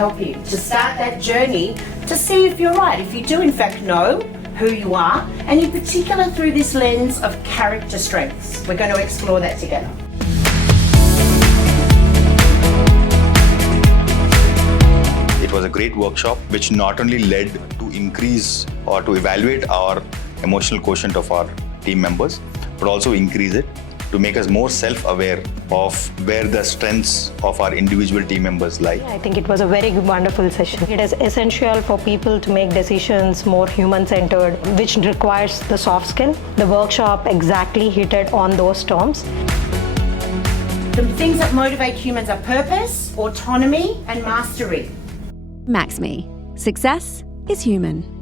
help you to start that journey to see if you're right, if you do in fact know who you are, and in particular through this lens of character strengths. We're going to explore that together. It was a great workshop which not only led to increase or to evaluate our emotional quotient of our team members, but also increase it to make us more self-aware of where the strengths of our individual team members lie. I think it was a very wonderful session. It is essential for people to make decisions more human-centered, which requires the soft skill. The workshop exactly hit it on those terms. The things that motivate humans are purpose, autonomy, and mastery. Maxme. Success is human.